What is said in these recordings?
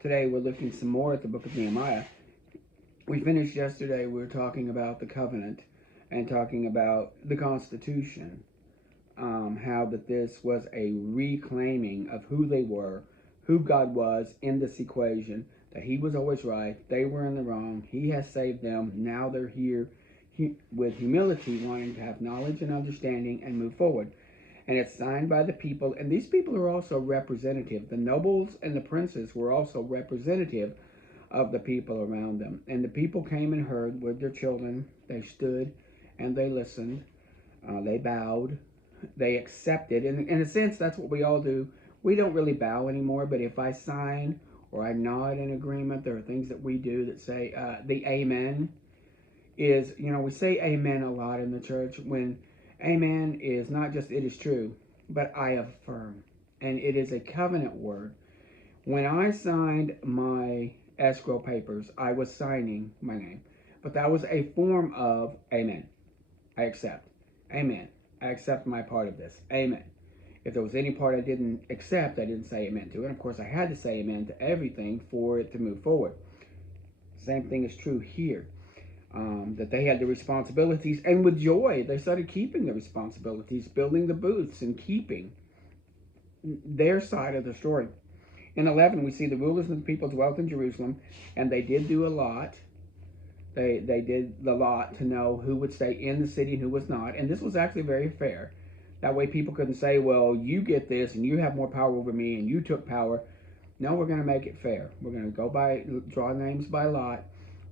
Today we're looking some more at the book of Nehemiah. We finished yesterday, we were talking about the covenant and talking about the Constitution. How that this was a reclaiming of who they were, who God was in this equation, that He was always right, they were in the wrong, He has saved them, now they're here with humility, wanting to have knowledge and understanding and move forward. And it's signed by the people, and these people are also representative. The nobles and the princes were also representative of the people around them. And the people came and heard with their children. They stood and they listened. They bowed. They accepted. And in a sense, that's what we all do. We don't really bow anymore, but if I sign or I nod in agreement, there are things that we do that say the amen is, we say amen a lot in the church when amen is not just it is true, but I affirm. And it is a covenant word. When I signed my escrow papers, I was signing my name. But that was a form of amen. I accept. Amen. I accept my part of this. Amen. If there was any part I didn't accept, I didn't say amen to. And of course, I had to say amen to everything for it to move forward. Same thing is true here. That they had the responsibilities, and with joy they started keeping the responsibilities, building the booths and keeping their side of the story. In 11, we see the rulers and the people dwelt in Jerusalem, and they did do a lot. They did a lot to know who would stay in the city and who was not, and this was actually very fair. That way people couldn't say, well, you get this and you have more power over me and you took power. No, we're going to make it fair. We're going to draw names by lot.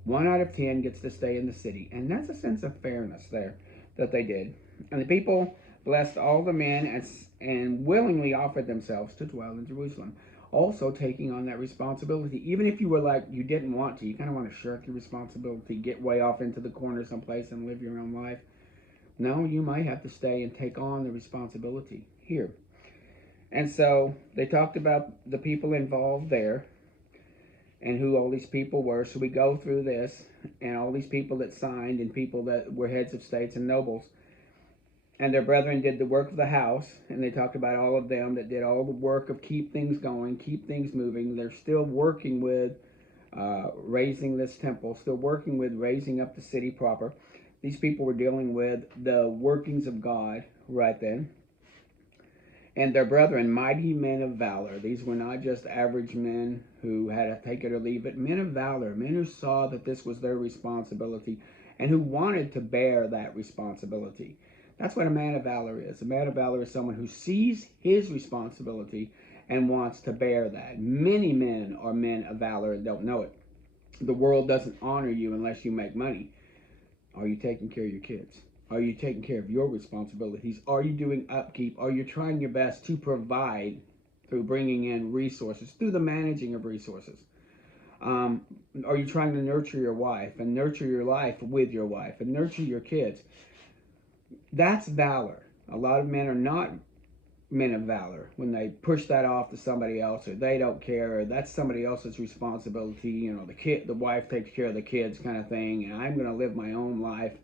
1 out of 10 gets to stay in the city. And that's a sense of fairness there that they did. And the people blessed all the men and willingly offered themselves to dwell in Jerusalem. Also taking on that responsibility. Even if you were like, you didn't want to, you kind of want to shirk your responsibility, get way off into the corner someplace and live your own life. No, you might have to stay and take on the responsibility here. And so they talked about the people involved there and who all these people were. So we go through this and all these people that signed and people that were heads of states and nobles. And their brethren did the work of the house. And they talked about all of them that did all the work of keep things going, keep things moving. They're still working with raising this temple, still working with raising up the city proper. These people were dealing with the workings of God right then. And their brethren, mighty men of valor. These were not just average men who had to take it or leave it. Men of valor, men who saw that this was their responsibility and who wanted to bear that responsibility. That's what a man of valor is. A man of valor is someone who sees his responsibility and wants to bear that. Many men are men of valor and don't know it. The world doesn't honor you unless you make money. Are you taking care of your kids? Are you taking care of your responsibilities? Are you doing upkeep? Are you trying your best to provide through bringing in resources, through the managing of resources? Are you trying to nurture your wife and nurture your life with your wife and nurture your kids? That's valor. A lot of men are not men of valor when they push that off to somebody else, or they don't care, or that's somebody else's responsibility. The wife takes care of the kids kind of thing, and I'm going to live my own life.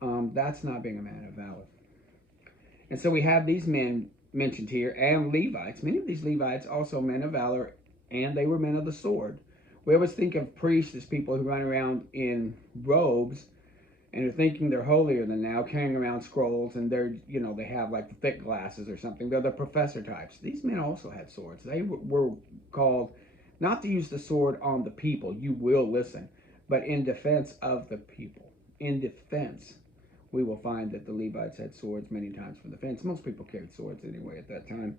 That's not being a man of valor. And so we have these men mentioned here, and Levites. Many of these Levites also men of valor, and they were men of the sword. We always think of priests as people who run around in robes and are thinking they're holier than thou, carrying around scrolls, and they have like the thick glasses or something. They're the professor types. These men also had swords. They were called not to use the sword on the people. You will listen, but in defense of the people. In defense, we will find that the Levites had swords many times for defense. Most people carried swords anyway at that time.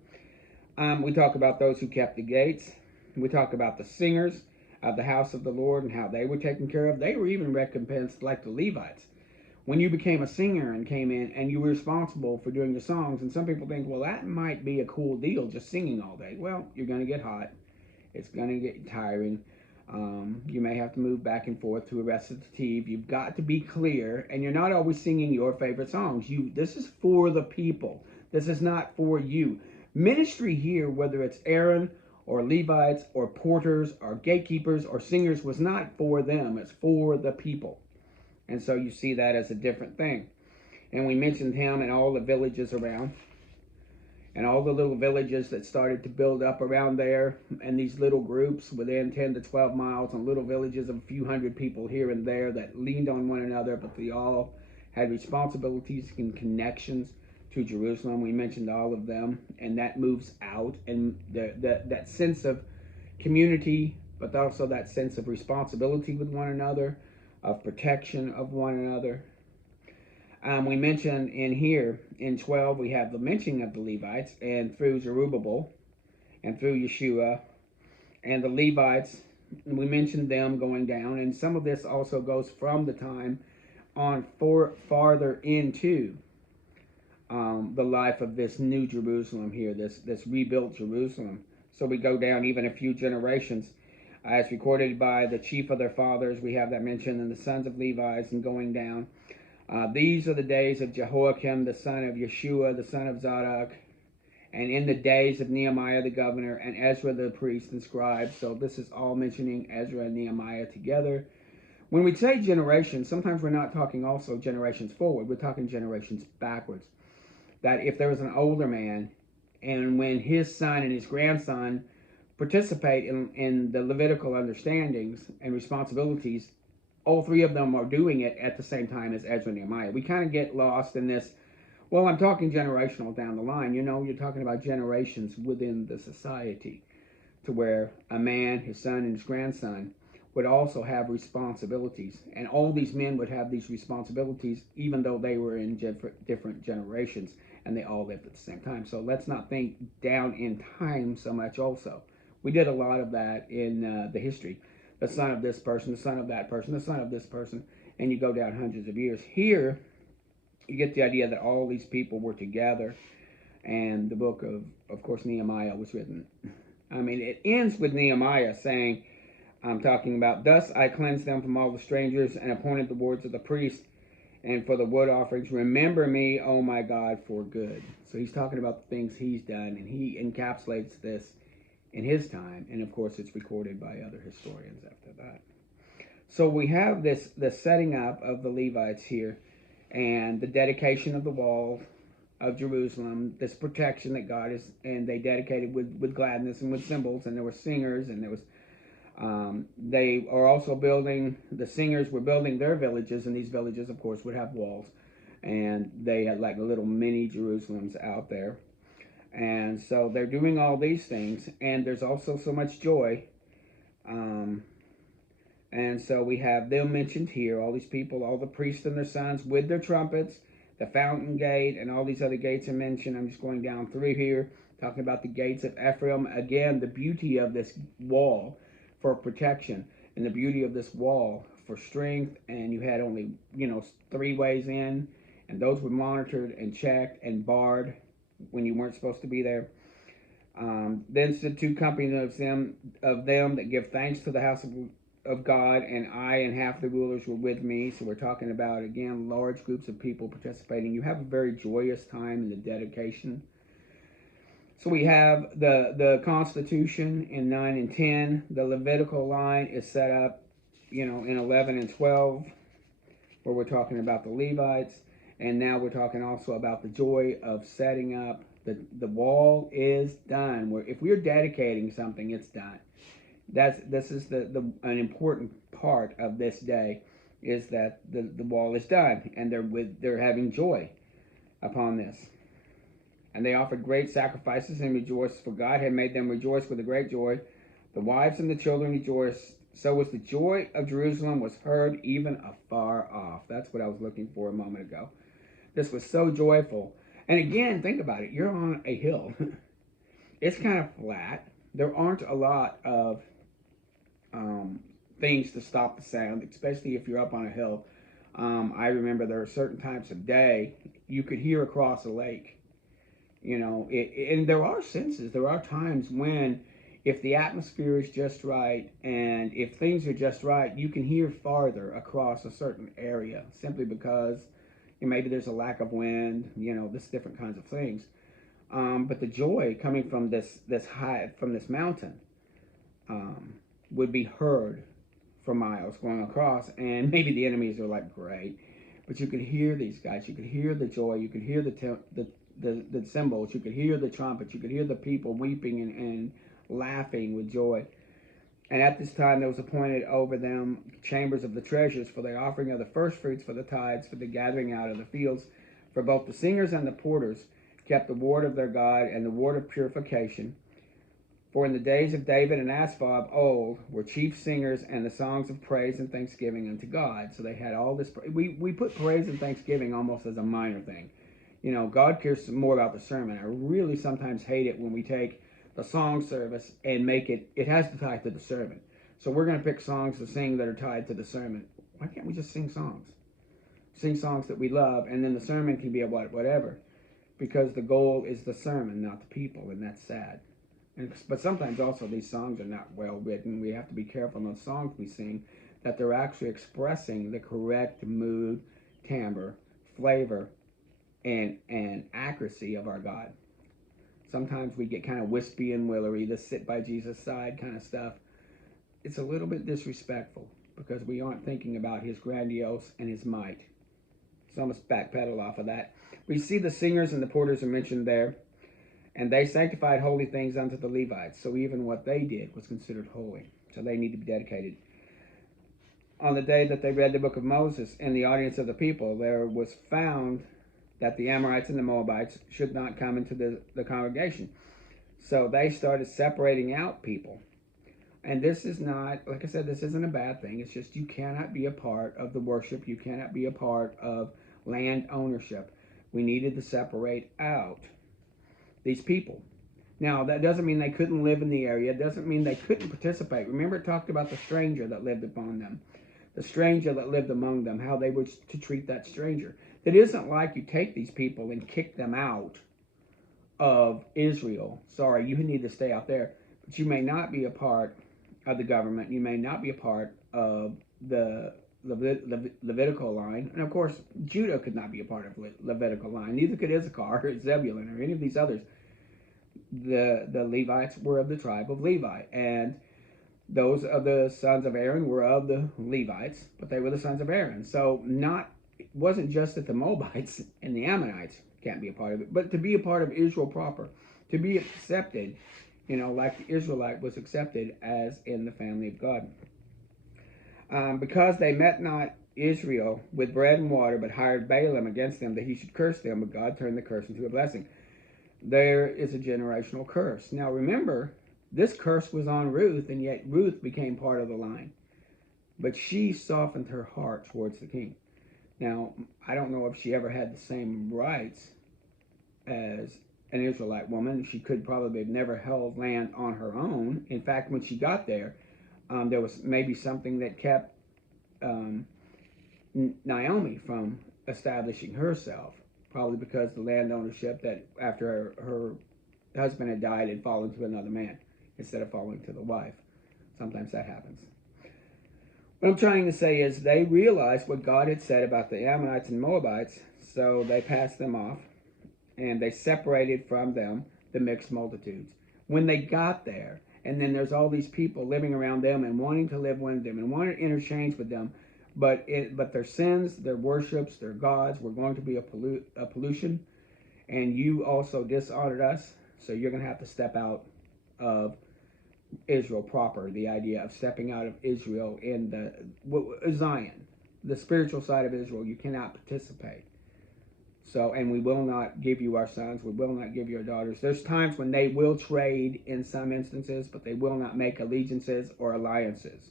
We talk about those who kept the gates. We talk about the singers of the house of the Lord and how they were taken care of. They were even recompensed like the Levites. When you became a singer and came in and you were responsible for doing the songs, and some people think, well, that might be a cool deal, just singing all day. Well, you're going to get hot. It's going to get tiring. You may have to move back and forth to a recitative. You've got to be clear, and you're not always singing your favorite songs. This is for the people. This is not for you. Ministry here, whether it's Aaron or Levites or porters or gatekeepers or singers, was not for them. It's for the people. And so you see that as a different thing. And we mentioned him and all the villages around. and all the little villages that started to build up around there, and these little groups within 10 to 12 miles, and little villages of a few hundred people here and there that leaned on one another, but they all had responsibilities and connections to Jerusalem. We mentioned all of them, and that moves out, and that sense of community, but also that sense of responsibility with one another, of protection of one another. We mentioned in here in 12 we have the mentioning of the Levites, and through Zerubbabel and through Yeshua and the Levites, we mentioned them going down, and some of this also goes from the time on farther into the life of this new Jerusalem here, this rebuilt Jerusalem. So we go down even a few generations, as recorded by the chief of their fathers. We have that mentioned in the sons of Levites and going down. These are the days of Jehoiakim, the son of Yeshua, the son of Zadok, and in the days of Nehemiah the governor, and Ezra the priest and scribe. So this is all mentioning Ezra and Nehemiah together. When we say generations, sometimes we're not talking also generations forward. We're talking generations backwards. That if there was an older man, and when his son and his grandson participate in the Levitical understandings and responsibilities, all three of them are doing it at the same time as Ezra and Nehemiah. We kind of get lost in this, well, I'm talking generational down the line. You know, you're talking about generations within the society, to where a man, his son, and his grandson would also have responsibilities. And all these men would have these responsibilities even though they were in different generations, and they all lived at the same time. So let's not think down in time so much also. We did a lot of that in the history. The son of this person, the son of that person, the son of this person, and you go down hundreds of years. Here, you get the idea that all these people were together, and the book of course, Nehemiah was written. I mean, it ends with Nehemiah saying, I'm talking about, thus I cleansed them from all the strangers and appointed the wards of the priests and for the wood offerings. Remember me, oh my God, for good. So he's talking about the things he's done, and he encapsulates this in his time, and of course it's recorded by other historians after that. So we have the setting up of the Levites here, and the dedication of the wall of Jerusalem, this protection that God is, and they dedicated with gladness and with cymbals, and there were singers, and there was they are also building, the singers were building their villages, and these villages of course would have walls, and they had like little mini Jerusalems out there. And so they're doing all these things, and there's also so much joy. And so we have them mentioned here, all these people, all the priests and their sons with their trumpets, the fountain gate, and all these other gates are mentioned. I'm just going down through here, talking about the gates of Ephraim. Again, the beauty of this wall for protection, and the beauty of this wall for strength. And you had only, 3 ways in, and those were monitored and checked and barred when you weren't supposed to be there. Then stood 2 companies of them that give thanks to the house of God, and I and half the rulers were with me. So we're talking about, again, large groups of people participating. You have a very joyous time in the dedication. So we have the Constitution in 9 and 10. The Levitical line is set up, in 11 and 12, where we're talking about the Levites. And now we're talking also about the joy of setting up. The wall is done. If we're dedicating something, it's done. This is an important part of this day, is that the wall is done, and they're having joy upon this. And they offered great sacrifices and rejoiced, for God had made them rejoice with a great joy. The wives and the children rejoiced. So was the joy of Jerusalem was heard even afar off. That's what I was looking for a moment ago. This was so joyful. And again, think about it. You're on a hill. It's kind of flat. There aren't a lot of things to stop the sound, especially if you're up on a hill. I remember there are certain times of day you could hear across a lake. And there are senses. There are times when, if the atmosphere is just right and if things are just right, you can hear farther across a certain area, simply because maybe there's a lack of wind, this different kinds of things. But the joy coming from this mountain would be heard for miles going across, and maybe the enemies are like, great, but you could hear these guys. You could hear the joy. You could hear the cymbals. You could hear the trumpets. You could hear the people weeping and laughing with joy. And at this time there was appointed over them chambers of the treasures for the offering of the first fruits, for the tithes, for the gathering out of the fields. For both the singers and the porters kept the word of their God and the word of purification. For in the days of David and Asaph of old were chief singers, and the songs of praise and thanksgiving unto God. So they had all this. We put praise and thanksgiving almost as a minor thing. You know, God cares more about the sermon. I really sometimes hate it when we take the song service and make it has to tie to the sermon. So we're going to pick songs to sing that are tied to the sermon. Why can't we just sing songs? Sing songs that we love, and then the sermon can be about whatever. Because the goal is the sermon, not the people, and that's sad. But sometimes also these songs are not well written. We have to be careful in those songs we sing that they're actually expressing the correct mood, timbre, flavor, and accuracy of our God. Sometimes we get kind of wispy and willery, the sit by Jesus' side kind of stuff. It's a little bit disrespectful because we aren't thinking about his grandiose and his might. So let's backpedal off of that. We see the singers and the porters are mentioned there. And they sanctified holy things unto the Levites. So even what they did was considered holy. So they need to be dedicated. On the day that they read the book of Moses in the audience of the people, there was found that the Amorites and the Moabites should not come into the congregation. So they started separating out people. And this is not, like I said, this isn't a bad thing. It's just you cannot be a part of the worship. You cannot be a part of land ownership. We needed to separate out these people. Now, that doesn't mean they couldn't live in the area. It doesn't mean they couldn't participate. Remember, it talked about the stranger that lived upon them, the stranger that lived among them, how they were to treat that stranger. It isn't like you take these people and kick them out of Israel. Sorry, you need to stay out there. But you may not be a part of the government. You may not be a part of the Levitical line. And of course, Judah could not be a part of Levitical line. Neither could Issachar or Zebulun or any of these others. The Levites were of the tribe of Levi. And those of the sons of Aaron were of the Levites, but they were the sons of Aaron. So it wasn't just that the Moabites and the Ammonites can't be a part of it, but to be a part of Israel proper, to be accepted, like the Israelite was accepted as in the family of God. Because they met not Israel with bread and water, but hired Balaam against them that he should curse them, but God turned the curse into a blessing. There is a generational curse. Now remember, this curse was on Ruth, and yet Ruth became part of the line. But she softened her heart towards the king. Now, I don't know if she ever had the same rights as an Israelite woman. She could probably have never held land on her own. In fact, when she got there was maybe something that kept Naomi from establishing herself. Probably because the land ownership that after her husband had died had fallen to another man instead of falling to the wife. Sometimes that happens. What I'm trying to say is they realized what God had said about the Ammonites and Moabites, so they passed them off and they separated from them the mixed multitudes. When they got there, and then there's all these people living around them and wanting to live with them and wanting to interchange with them, but their sins, their worships, their gods were going to be a pollution, and you also dishonored us, so you're going to have to step out of Israel proper. The idea of stepping out of Israel in the Zion, the spiritual side of Israel, you cannot participate. So, and we will not give you our sons, we will not give you our daughters. There's times when they will trade in some instances, but they will not make allegiances or alliances.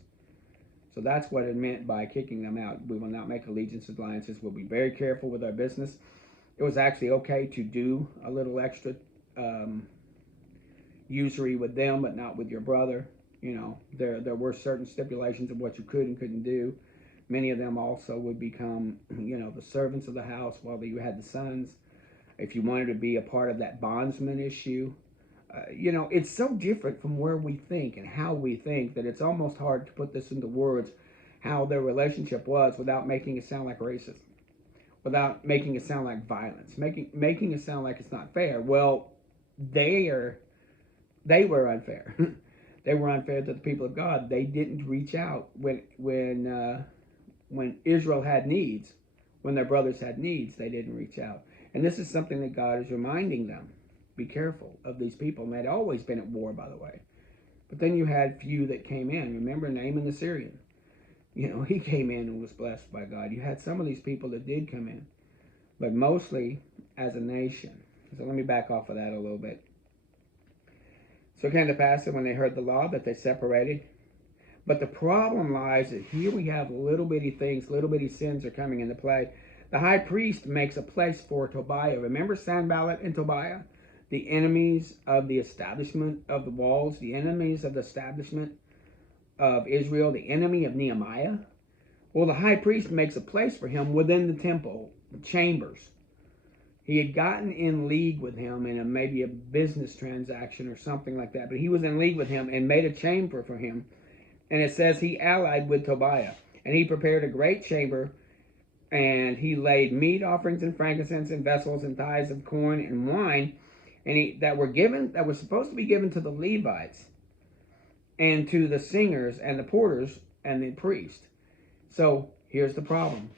So that's what it meant by kicking them out. We will not make allegiances, alliances. We'll be very careful with our business. It was actually okay to do a little extra usury with them, but not with your brother. There were certain stipulations of what you could and couldn't do. Many of them also would become, the servants of the house while you had the sons. If you wanted to be a part of that bondsman issue, it's so different from where we think and how we think that it's almost hard to put this into words, how their relationship was without making it sound like racism, without making it sound like violence, making it sound like it's not fair. Well, they were unfair. They were unfair to the people of God. They didn't reach out when Israel had needs, when their brothers had needs. They didn't reach out. And this is something that God is reminding them. Be careful of these people. And they'd always been at war, by the way. But then you had few that came in. Remember Naaman the Syrian? He came in and was blessed by God. You had some of these people that did come in, but mostly as a nation. So let me back off of that a little bit. So it came to pass that when they heard the law that they separated. But the problem lies that here we have little bitty things, little bitty sins are coming into play. The high priest makes a place for Tobiah. Remember Sanballat and Tobiah? The enemies of the establishment of the walls, the enemies of the establishment of Israel, the enemy of Nehemiah. Well, the high priest makes a place for him within the temple, the chambers. He had gotten in league with him in maybe a business transaction or something like that, but he was in league with him and made a chamber for him. And it says he allied with Tobiah, and he prepared a great chamber, and he laid meat offerings and frankincense and vessels and tithes of corn and wine, and that were supposed to be given to the Levites and to the singers and the porters and the priest. So here's the problem.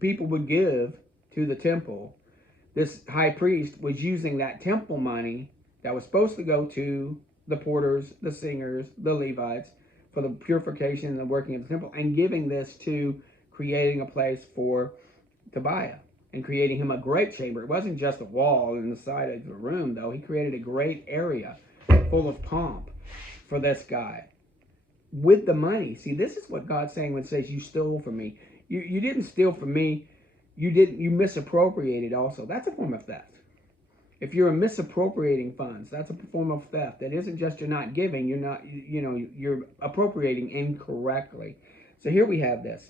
People would give to the temple. This high priest was using that temple money that was supposed to go to the porters, the singers, the Levites, for the purification and the working of the temple, and giving this to creating a place for Tobiah and creating him a great chamber. It wasn't just a wall in the side of the room, though. He created a great area full of pomp for this guy with the money. See, this is what God's saying when it says you stole from me. You didn't steal from me. You misappropriated also. That's a form of theft. If you're misappropriating funds, that's a form of theft. That isn't just you're not giving, you're appropriating incorrectly. So here we have this.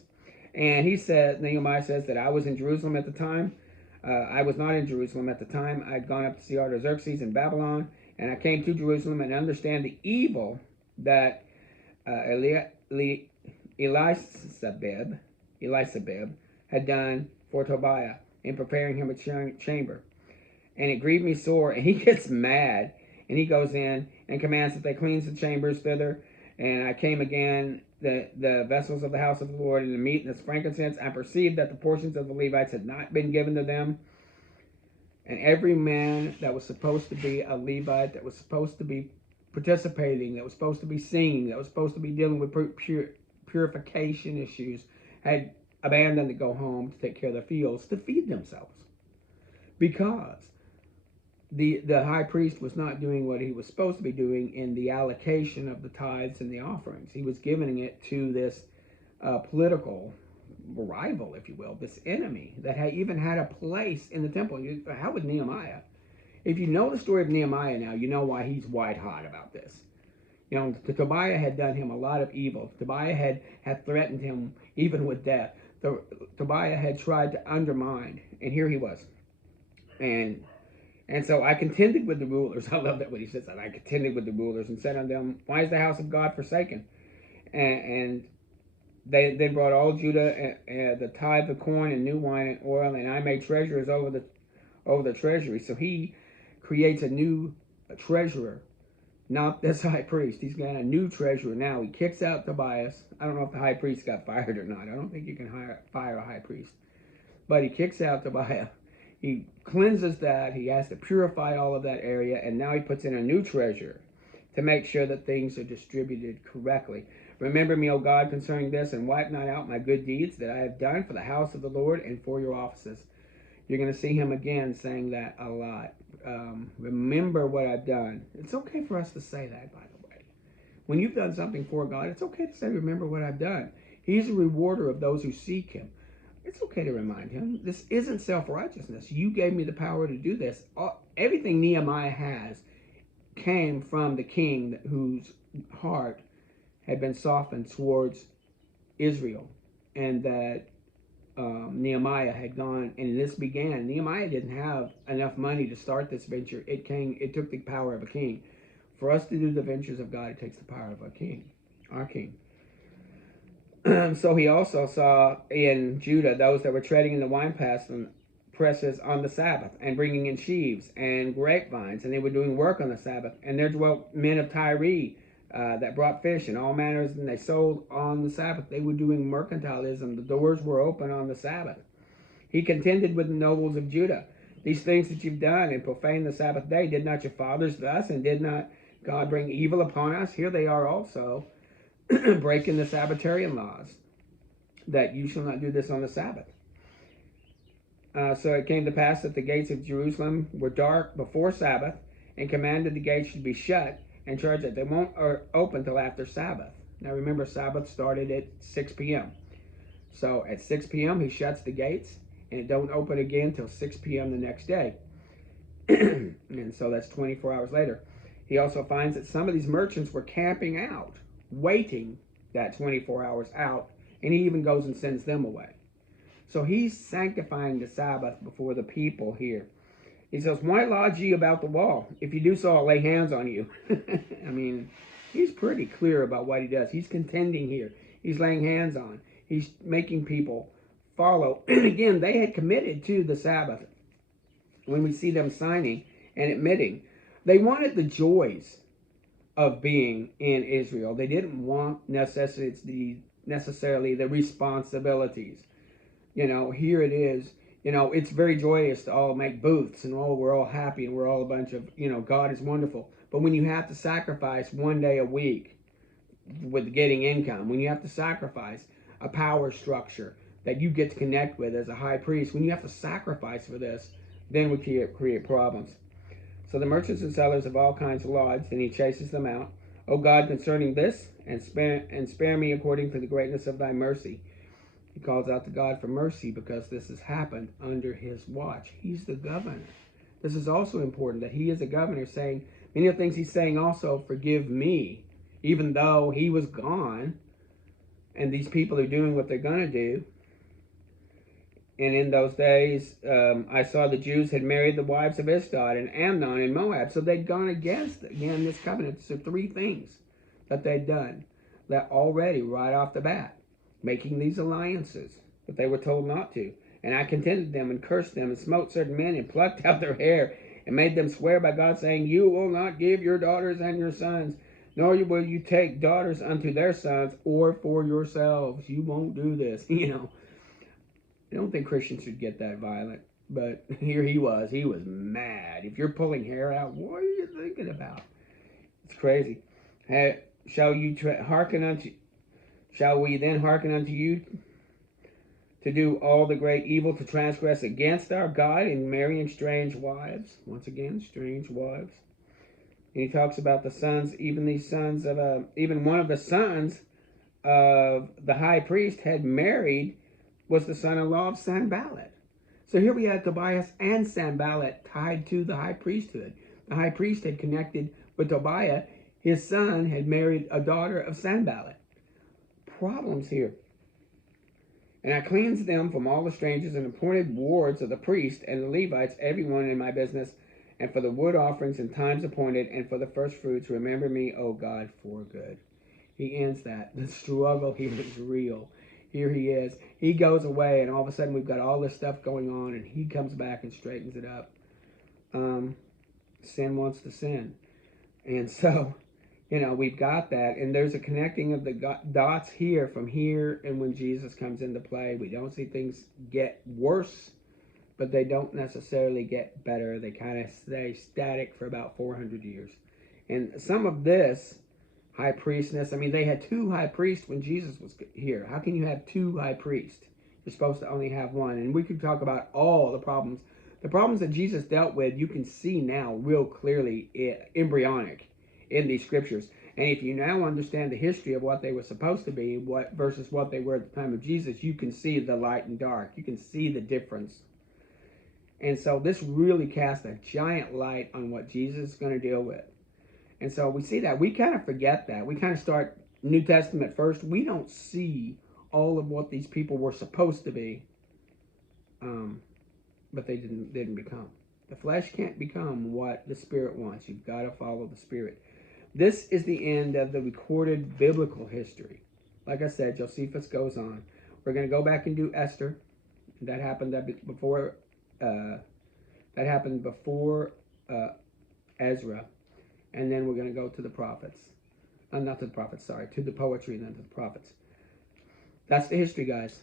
And Nehemiah says that I was in Jerusalem at the time. I was not in Jerusalem at the time. I'd gone up to see Artaxerxes in Babylon, and I came to Jerusalem and understand the evil that Elisabeb had done for Tobiah in preparing him a chamber. And it grieved me sore, and he gets mad, and he goes in and commands that they cleanse the chambers thither. And I came again, the vessels of the house of the Lord, and the meat and the frankincense. I perceived that the portions of the Levites had not been given to them. And every man that was supposed to be a Levite, that was supposed to be participating, that was supposed to be singing, that was supposed to be dealing with purification issues, had abandoned to go home to take care of their fields to feed themselves. Because the high priest was not doing what he was supposed to be doing in the allocation of the tithes and the offerings. He was giving it to this political rival, if you will, this enemy that even had a place in the temple. How would Nehemiah? If you know the story of Nehemiah now, you know why he's white hot about this. Tobiah had done him a lot of evil. Tobiah had threatened him even with death. Tobiah had tried to undermine, and here he was. And so I contended with the rulers. I love that what he says. I contended with the rulers and said unto them, why is the house of God forsaken? And they brought all Judah the tithe of corn and new wine and oil, and I made treasurers over the treasury. So he creates a new treasurer, not this high priest. He's got a new treasurer now. He kicks out Tobias. I don't know if the high priest got fired or not. I don't think you can fire a high priest. But he kicks out Tobiah. He cleanses that. He has to purify all of that area. And now he puts in a new treasurer to make sure that things are distributed correctly. Remember me, O God, concerning this, and wipe not out my good deeds that I have done for the house of the Lord and for your offices. You're going to see him again saying that a lot. Remember what I've done. It's okay for us to say that, by the way. When you've done something for God, it's okay to say, remember what I've done. He's a rewarder of those who seek him. It's okay to remind him. This isn't self-righteousness. You gave me the power to do this. Everything Nehemiah has came from the king whose heart had been softened towards Israel. And that Nehemiah had gone, and this began. Nehemiah didn't have enough money to start this venture. It took the power of a king. For us to do the ventures of God, it takes the power of a king, our king. So he also saw in Judah those that were treading in the wine presses on the Sabbath and bringing in sheaves and grapevines, and they were doing work on the Sabbath. And there dwelt men of Tyre that brought fish and all manners, and they sold on the Sabbath. They were doing mercantilism. The doors were open on the Sabbath. He contended with the nobles of Judah. These things that you've done and profaned the Sabbath day, did not your fathers thus, and did not God bring evil upon us? Here they are also breaking the Sabbatarian laws, that you shall not do this on the Sabbath. So it came to pass that the gates of Jerusalem were dark before Sabbath, and commanded the gates should be shut, and charged that they won't open till after Sabbath. Now remember, Sabbath started at 6 p.m. So at 6 p.m. he shuts the gates, and it don't open again till 6 p.m. the next day. And so that's 24 hours later. He also finds that some of these merchants were camping out, waiting that 24 hours out, and he even goes and sends them away. So he's sanctifying the Sabbath before the people here. He says, why lodge ye about the wall? If you do so, I'll lay hands on you. I mean, he's pretty clear about what he does. He's contending here. He's laying hands on. He's making people follow. And again, they had committed to the Sabbath. When we see them signing and admitting, they wanted the joys of being in Israel. They didn't want necessarily the responsibilities. You know, here it is. You know, it's very joyous to all make booths and we're all happy and we're all a bunch of, God is wonderful. But when you have to sacrifice one day a week with getting income, when you have to sacrifice a power structure that you get to connect with as a high priest, when you have to sacrifice for this, then we create problems. So the merchants and sellers of all kinds lodged, and he chases them out. O God, concerning this, and spare me according to the greatness of thy mercy. He calls out to God for mercy because this has happened under his watch. He's the governor. This is also important that he is a governor, saying many of the things he's saying also, forgive me, even though he was gone and these people are doing what they're going to do. And in those days, I saw the Jews had married the wives of Ashdod and Amnon and Moab. So they'd gone against, again, this covenant. So three things that they'd done that already right off the bat, making these alliances, but they were told not to. And I contended them and cursed them and smote certain men and plucked out their hair and made them swear by God, saying, you will not give your daughters and your sons, nor will you take daughters unto their sons or for yourselves. You won't do this, I don't think Christians should get that violent, but here he was mad. If you're pulling hair out, what are you thinking about? It's crazy. Hey, shall we then hearken unto you to do all the great evil, to transgress against our God in marrying strange wives? Once again, strange wives. And he talks about the sons, even these sons of, even one of the sons of the high priest had married, was the son-in-law of Sanballat. So here we had Tobias and Sanballat tied to the high priesthood. The high priest had connected with Tobiah. His son had married a daughter of Sanballat. Problems here. And I cleansed them from all the strangers and appointed wards of the priest and the Levites, everyone in my business, and for the wood offerings in times appointed, and for the first fruits, remember me, O God, for good. He ends that. The struggle here is real. Here he is. He goes away, and all of a sudden we've got all this stuff going on, and he comes back and straightens it up. Sin wants to sin. And so, we've got that, and there's a connecting of the dots here from here, and when Jesus comes into play, we don't see things get worse, but they don't necessarily get better. They kind of stay static for about 400 years. And some of this high priestness, they had two high priests when Jesus was here. How can you have two high priests? You're supposed to only have one. And we could talk about all the problems. The problems that Jesus dealt with, you can see now real clearly embryonic in these scriptures. And if you now understand the history of what they were supposed to be, versus what they were at the time of Jesus, you can see the light and dark. You can see the difference. And so this really casts a giant light on what Jesus is going to deal with. And so we see that. We kind of forget that. We kind of start New Testament first. We don't see all of what these people were supposed to be, but they didn't become. The flesh can't become what the Spirit wants. You've got to follow the Spirit. This is the end of the recorded biblical history. Like I said, Josephus goes on. We're going to go back and do Esther. That happened before. Ezra. And then we're going to go to the prophets. Not to the prophets, sorry. To the poetry and then to the prophets. That's the history, guys.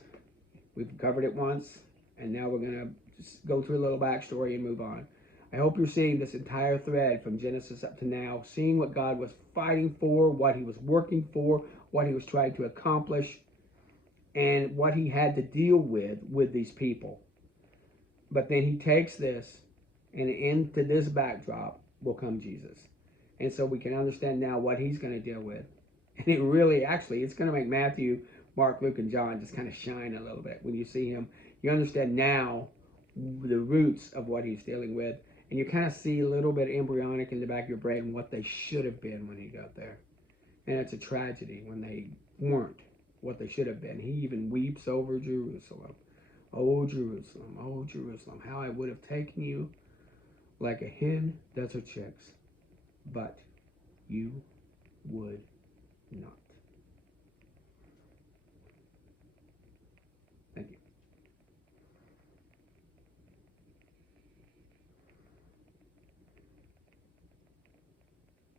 We've covered it once. And now we're going to just go through a little backstory and move on. I hope you're seeing this entire thread from Genesis up to now, seeing what God was fighting for, what he was working for, what he was trying to accomplish, and what he had to deal with these people. But then he takes this, and into this backdrop will come Jesus. And so we can understand now what he's going to deal with. And it really, actually, it's going to make Matthew, Mark, Luke, and John just kind of shine a little bit. When you see him, you understand now the roots of what he's dealing with. And you kind of see a little bit embryonic in the back of your brain what they should have been when he got there. And it's a tragedy when they weren't what they should have been. He even weeps over Jerusalem. Oh, Jerusalem, oh, Jerusalem, how I would have taken you like a hen does her chicks, but you would not.